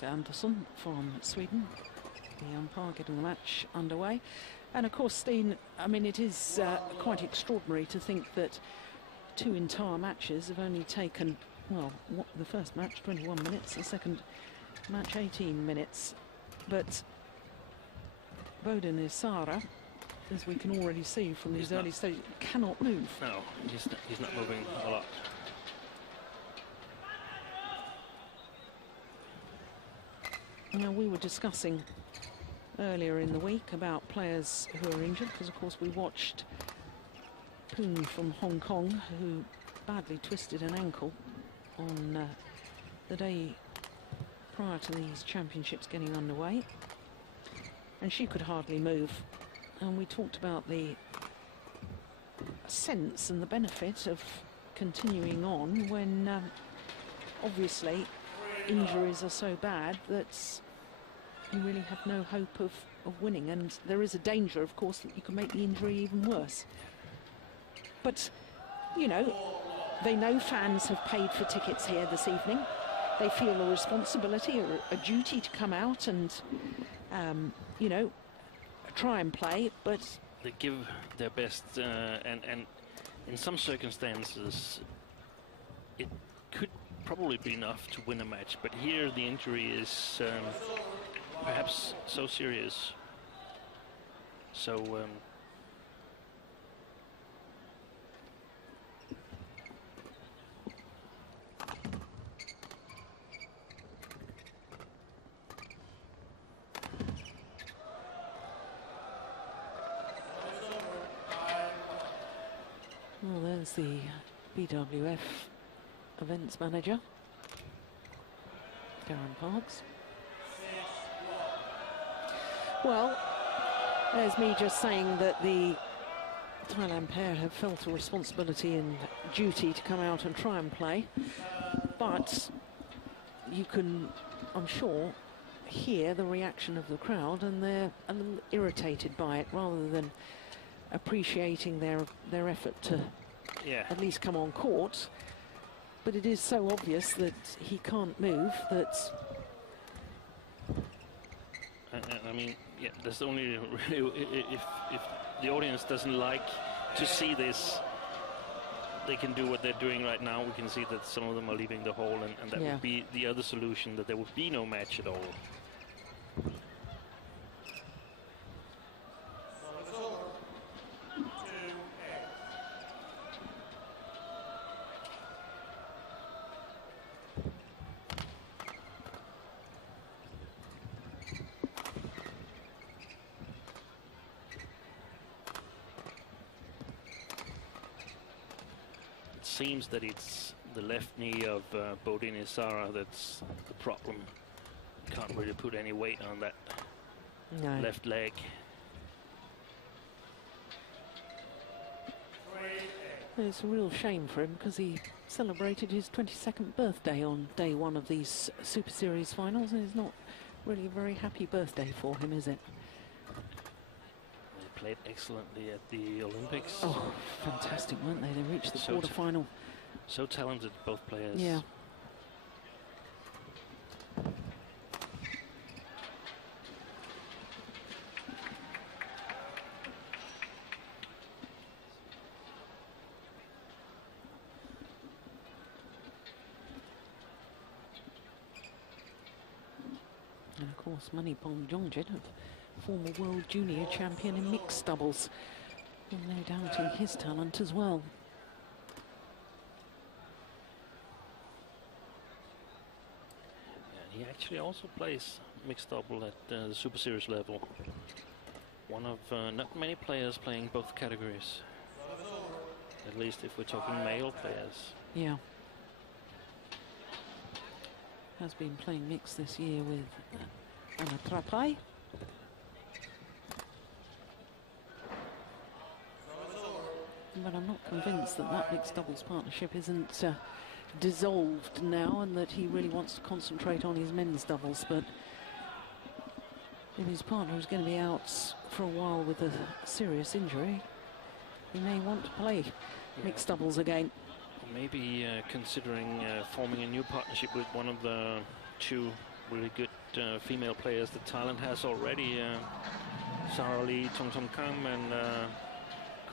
Henrik Andersson from Sweden, the umpire getting the match underway. And of course, Thien, I mean, it is quite extraordinary to think that 2 entire matches have only taken, well, the first match 21 minutes, the second match 18 minutes. But Bodin Issara, as we can already see from these early stages, cannot move. No, he's not moving a lot. Now, we were discussing earlier in the week about players who are injured, because of course we watched Hoon from Hong Kong, who badly twisted an ankle on the day prior to these championships getting underway, and she could hardly move. And we talked about the sense and the benefit of continuing on when obviously injuries are so bad that you really have no hope of winning, and there is a danger, of course, that you can make the injury even worse. But, you know, they know fans have paid for tickets here this evening. They feel a responsibility, a duty to come out and, you know, try and play, but they give their best, and in some circumstances it could probably be enough to win a match, but here the injury is perhaps so serious. So well, there's the BWF events manager, Darren Parks. Well, there's me just saying that the Thailand pair have felt a responsibility and duty to come out and try and play, but you can, I'm sure, hear the reaction of the crowd, and they're a little irritated by it rather than appreciating their effort to at least come on court. But it is so obvious that he can't move that I mean, yeah, that's the only if the audience doesn't like to see this, they can do what they're doing right now. We can see that some of them are leaving the hall, and that would be the other solution, that there would be no match at all. Seems that it's the left knee of Bodin Issara that's the problem. Can't really put any weight on that left leg. It's a real shame for him, because he celebrated his 22nd birthday on day 1 of these Super Series finals, and it's not really a very happy birthday for him, is it? Played excellently at the Olympics. Oh, fantastic, weren't they? They reached the quarter-final. So talented, both players. Yeah. And of course, Maneepong Jongjit, former world junior champion in mixed doubles, and no doubting his talent as well. And he actually also plays mixed double at the Super Series level. One of not many players playing both categories, at least if we're talking male players. Yeah. Has been playing mixed this year with Anna Trapai. But I'm not convinced that that mixed doubles partnership isn't dissolved now, and that he really wants to concentrate on his men's doubles. But if his partner is going to be out for a while with a serious injury, he may want to play mixed doubles again. Maybe considering forming a new partnership with one of the 2 really good female players that Thailand has already. Sarah Lee, Tong Tom Kam, and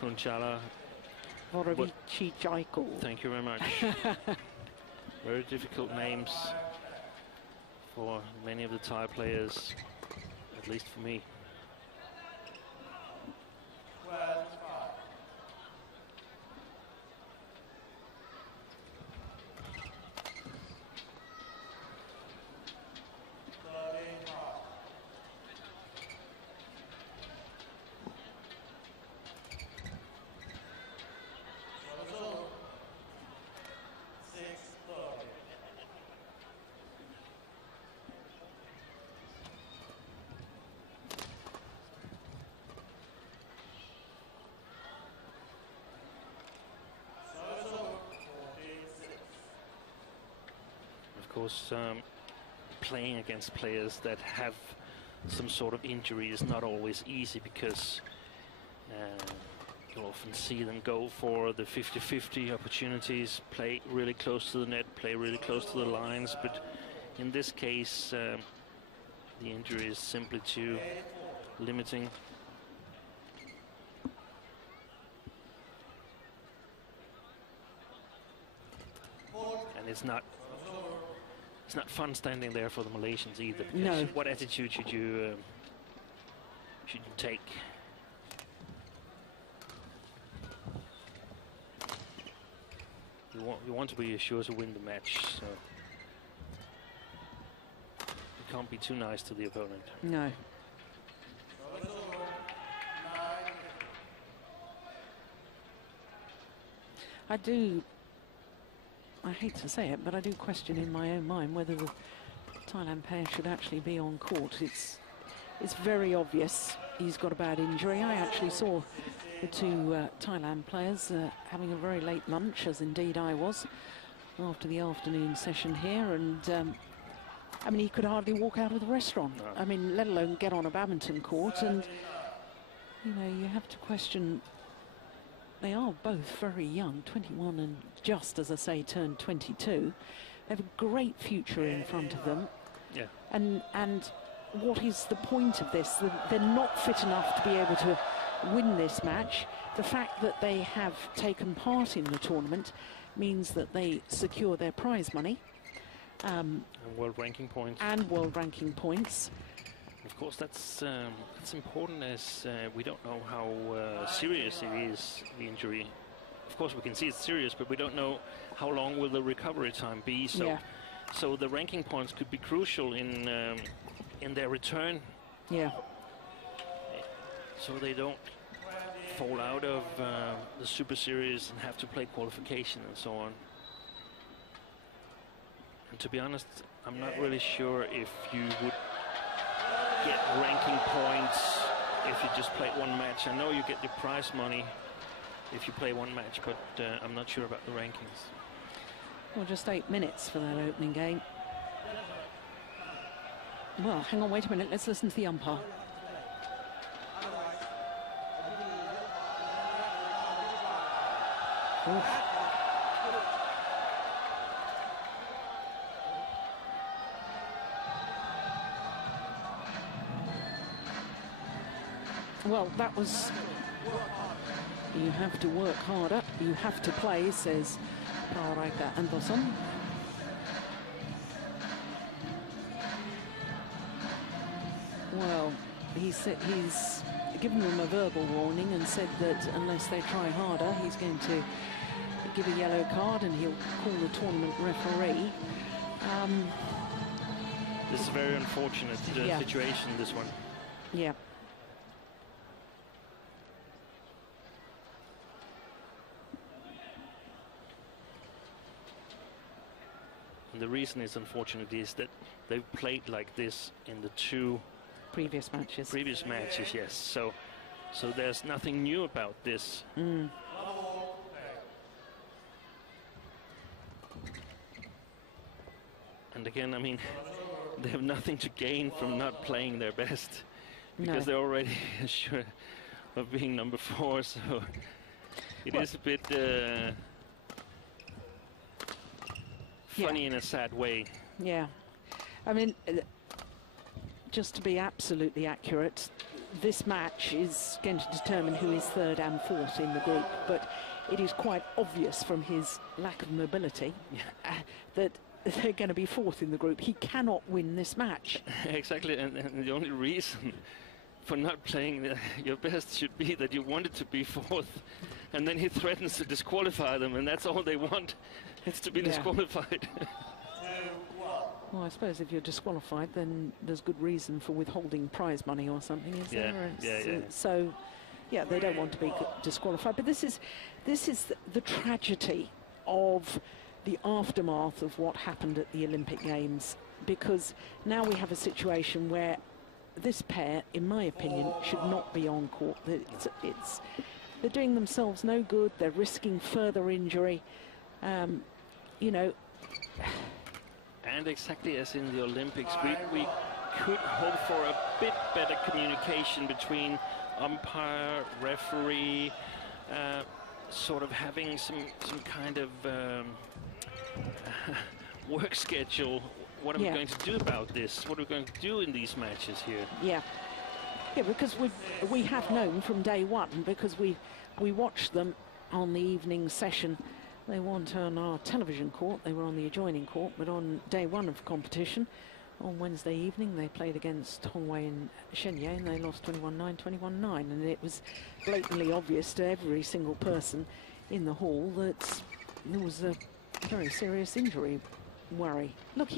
Kunchala. Vorovici Jaiko. Thank you very much. Very difficult names for many of the Thai players, at least for me. Of course, playing against players that have some sort of injury is not always easy, because you often see them go for the 50-50 opportunities, play really close to the net, play really close to the lines, but in this case the injury is simply too limiting. And it's not fun standing there for the Malaysians either, because no. What attitude should you take? You want to be sure to win the match, so you can't be too nice to the opponent. No. I hate to say it, but I do question in my own mind whether the Thailand pair should actually be on court. It's very obvious he's got a bad injury. I actually saw the two Thailand players having a very late lunch, as indeed I was, after the afternoon session here, and I mean, he could hardly walk out of the restaurant. No. I mean, let alone get on a badminton court, and you know, you have to question. They are both very young, 21 and just, as I say, turned 22. They have a great future in front of them. Yeah. And what is the point of this? They're not fit enough to be able to win this match. The fact that they have taken part in the tournament means that they secure their prize money. And world ranking points. And world ranking points. Of course, that's important, as we don't know how serious it is, the injury. Of course, we can see it's serious, but we don't know how long will the recovery time be. So, yeah. So the ranking points could be crucial in their return. Yeah. So they don't fall out of the Super Series and have to play qualification and so on. And to be honest, I'm not really sure if you would get ranking points if you just play one match. I know you get the prize money if you play one match, but I'm not sure about the rankings. Well, just 8 minutes for that opening game. Well, hang on, wait a minute. Let's listen to the umpire. Oof. Well, that was, you have to work harder, you have to play, says Paraika Anderson. Well, he's given them a verbal warning and said that unless they try harder, he's going to give a yellow card and he'll call the tournament referee. This is a very unfortunate situation, this one. Yeah. And the reason it's unfortunate is that they've played like this in the two previous matches. Yes. So there's nothing new about this. Mm. And again, I mean, they have nothing to gain from not playing their best, because they're already sure of being number 4. So it is a bit funny in a sad way. Yeah. I mean, just to be absolutely accurate, this match is going to determine who is third and fourth in the group, but it is quite obvious from his lack of mobility that they're going to be fourth in the group. He cannot win this match. Exactly, and the only reason for not playing your best should be that you wanted to be fourth, and then he threatens to disqualify them, and that's all they want. It's to be disqualified. Well, I suppose if you're disqualified, then there's good reason for withholding prize money or something, is there? So, yeah, they don't want to be disqualified. But this is the tragedy of the aftermath of what happened at the Olympic Games, because now we have a situation where this pair, in my opinion, should not be on court. They're doing themselves no good. They're risking further injury. You know. And exactly as in the Olympics, we could hope for a bit better communication between umpire, referee, sort of having some kind of work schedule. What are we going to do about this? What are we going to do in these matches here? Yeah, because we have known from day one, because we watched them on the evening session. They weren't on our television court, they were on the adjoining court, but on day one of competition, on Wednesday evening, they played against Hongwei and Shenyang, and they lost 21-9, 21-9, and it was blatantly obvious to every single person in the hall that there was a very serious injury worry. Look,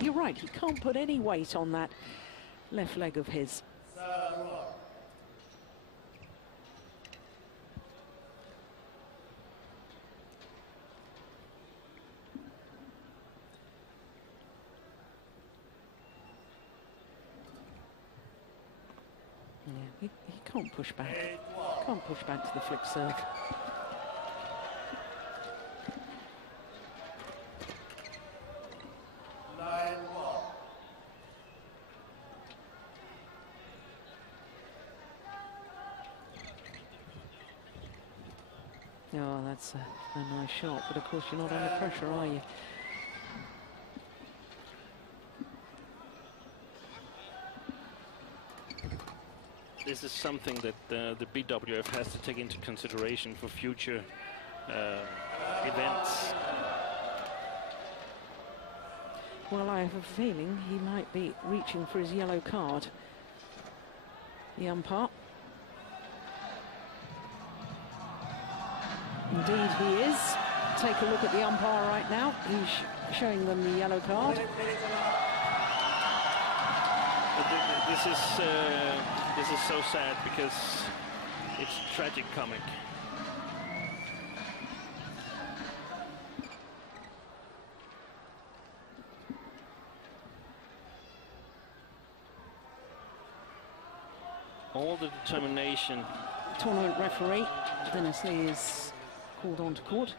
you're right, he can't put any weight on that left leg of his. He can't push back. Can't push back to the flick serve. Oh, that's a nice shot, but of course you're not under pressure, are you? This is something that the BWF has to take into consideration for future events. Well, I have a feeling he might be reaching for his yellow card, the umpire. Indeed he is. Take a look at the umpire right now. He's showing them the yellow card. This is so sad because it's tragic comic. All the determination. Tournament referee Dennis Lee is called on to court.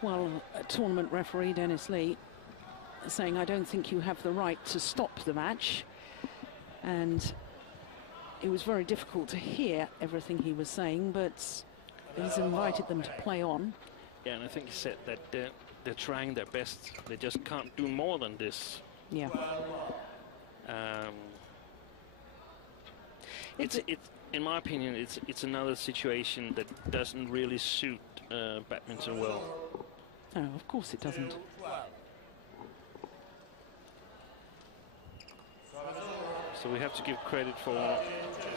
Well, tournament referee Dennis Lee saying, I don't think you have the right to stop the match. And it was very difficult to hear everything he was saying, but he's invited them to play on. Yeah, and I think he said that they're trying their best. They just can't do more than this. Yeah. It's in my opinion, it's another situation that doesn't really suit badminton well. No, of course it doesn't. So we have to give credit for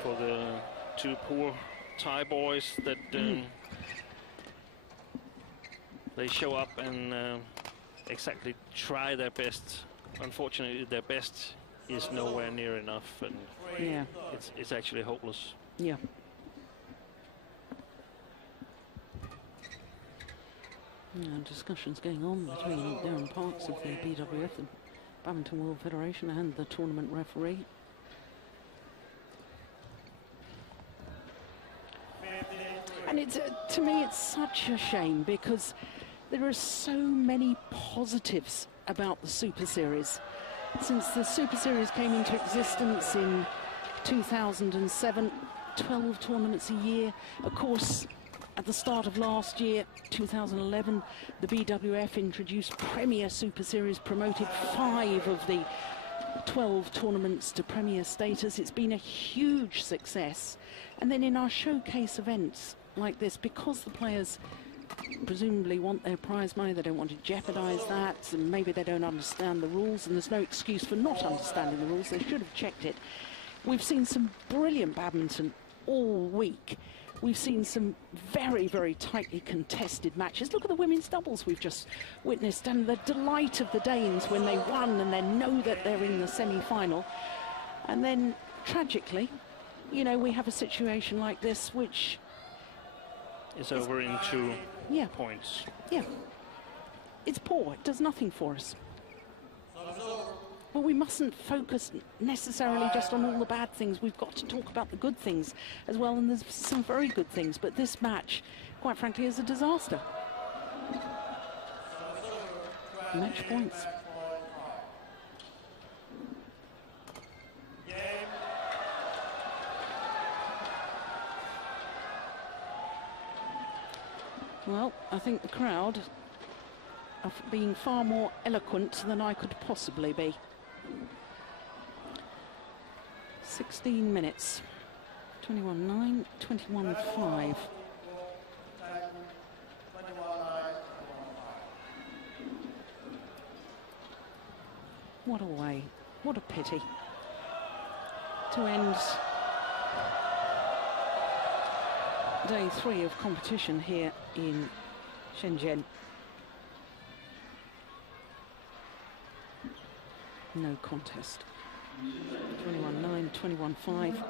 the two poor Thai boys that they show up and exactly try their best. Unfortunately, their best is nowhere near enough, and it's actually hopeless. Yeah. Discussions going on between Darren Parks of the BWF, the Badminton World Federation, and the tournament referee. And it's to me, it's such a shame because there are so many positives about the Super Series. Since the Super Series came into existence in 2007, 12 tournaments a year. Of course, at the start of last year, 2011, the BWF introduced Premier Super Series, promoted 5 of the 12 tournaments to Premier status. It's been a huge success. And then in our showcase events like this, because the players presumably want their prize money, they don't want to jeopardize that, and maybe they don't understand the rules, and there's no excuse for not understanding the rules. They should have checked it. We've seen some brilliant badminton all week. We've seen some very, very tightly contested matches. Look at the women's doubles we've just witnessed, and the delight of the Danes when they won and then know that they're in the semi-final. And then, tragically, you know, we have a situation like this which is over in 2 yeah, points. Yeah. It's poor. It does nothing for us. But we mustn't focus necessarily just on all the bad things. We've got to talk about the good things as well, and there's some very good things. But this match, quite frankly, is a disaster. Match points. Well, I think the crowd are being far more eloquent than I could possibly be. 16 minutes. 21-9, 21-5. What a way. What a pity. To end day 3 of competition here in Shenzhen. No contest. 21-9, 21-5.